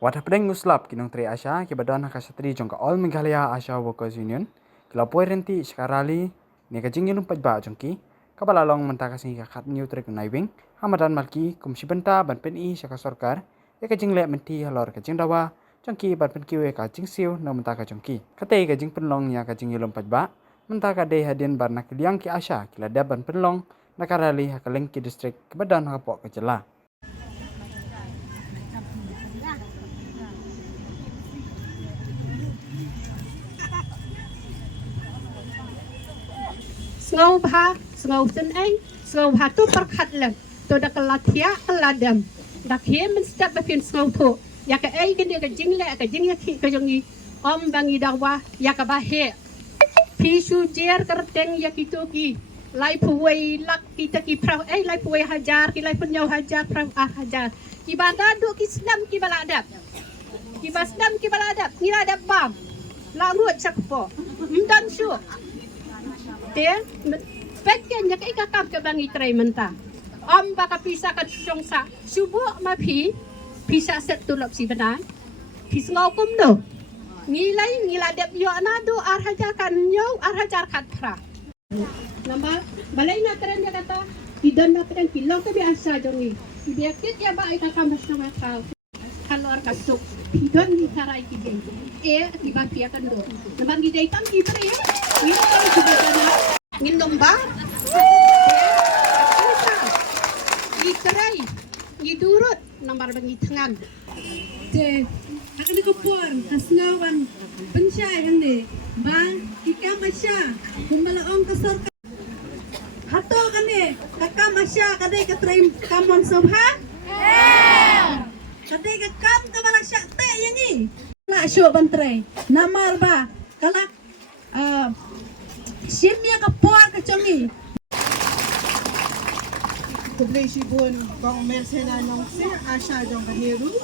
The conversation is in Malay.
Wadah pedeng nguslap kinong tri Asha kibadan hakasatri jongka All Meghalaya Asha Workers Union kila poirenti sekarali ni kajing yunum pajba jongki kabalalong mentakasi kakat new trek naibing hamadan malki kumsi benta ban peni saka sorkar kajing le menti halor kajing dawa jongki ban pen kiwe kajing siu no mentaka jongki kate kajing penlong ya kajing yulum pajba mentaka de hadin bar nakiliang ki Asha kila da ban penlong nakarali hakaleng ki distrik kebadan hakapok kejela. Sengau bah, sengau seneng, sengau bah tu perkat lem. Tu dah kelatia keladam. Dah kia menstap bapin sengau tu. Ya ke ai ke dia ke jingle ke jing ya ki ke jongi. Om bangi dawa ya ke bahe. Pisu jer kerteng ya ki tu ki. Lai puwei lak kita ki prau lai puwei hajar ki lai punyau hajar prau hajar. Ki badadu ki senam ki baladap. Ki basdam ki baladap. Ni adap bam. Langut sakpo. Mdan syuk. Dia bagian yang ikakam ke bangi tray mentah. Om baka pisah kan songsa subuh mapi pisah set tulap si benar. Pis ngaukum do. Ngilai dep yo nado arhajar kan yo arhajar kat pra. Nama balai na tren dia kata tidak na tren kilong ke biasa jongi. Biakit ya ba ikakam bersama kau. Kalau kasuk tidak ni tarai kijai. Tiba dia kan do. Nama kijai tam kita ya. Ngin domba, iterai, ngidurut, nomor bengi tangan. Te, akan dikupur, kasngawan, pencai yang de, bang, ika masya, kumbalaong kasor. Hato kan de, kakak masya, kadai katrim kamon sobha. Kadai kakam kamala syak te yang ni. Nak syuk bantrai, namar ba, kalak. Simya ka por ka chongi. Publisibun kong mersenan ng Sir Asha Jong Kahiru,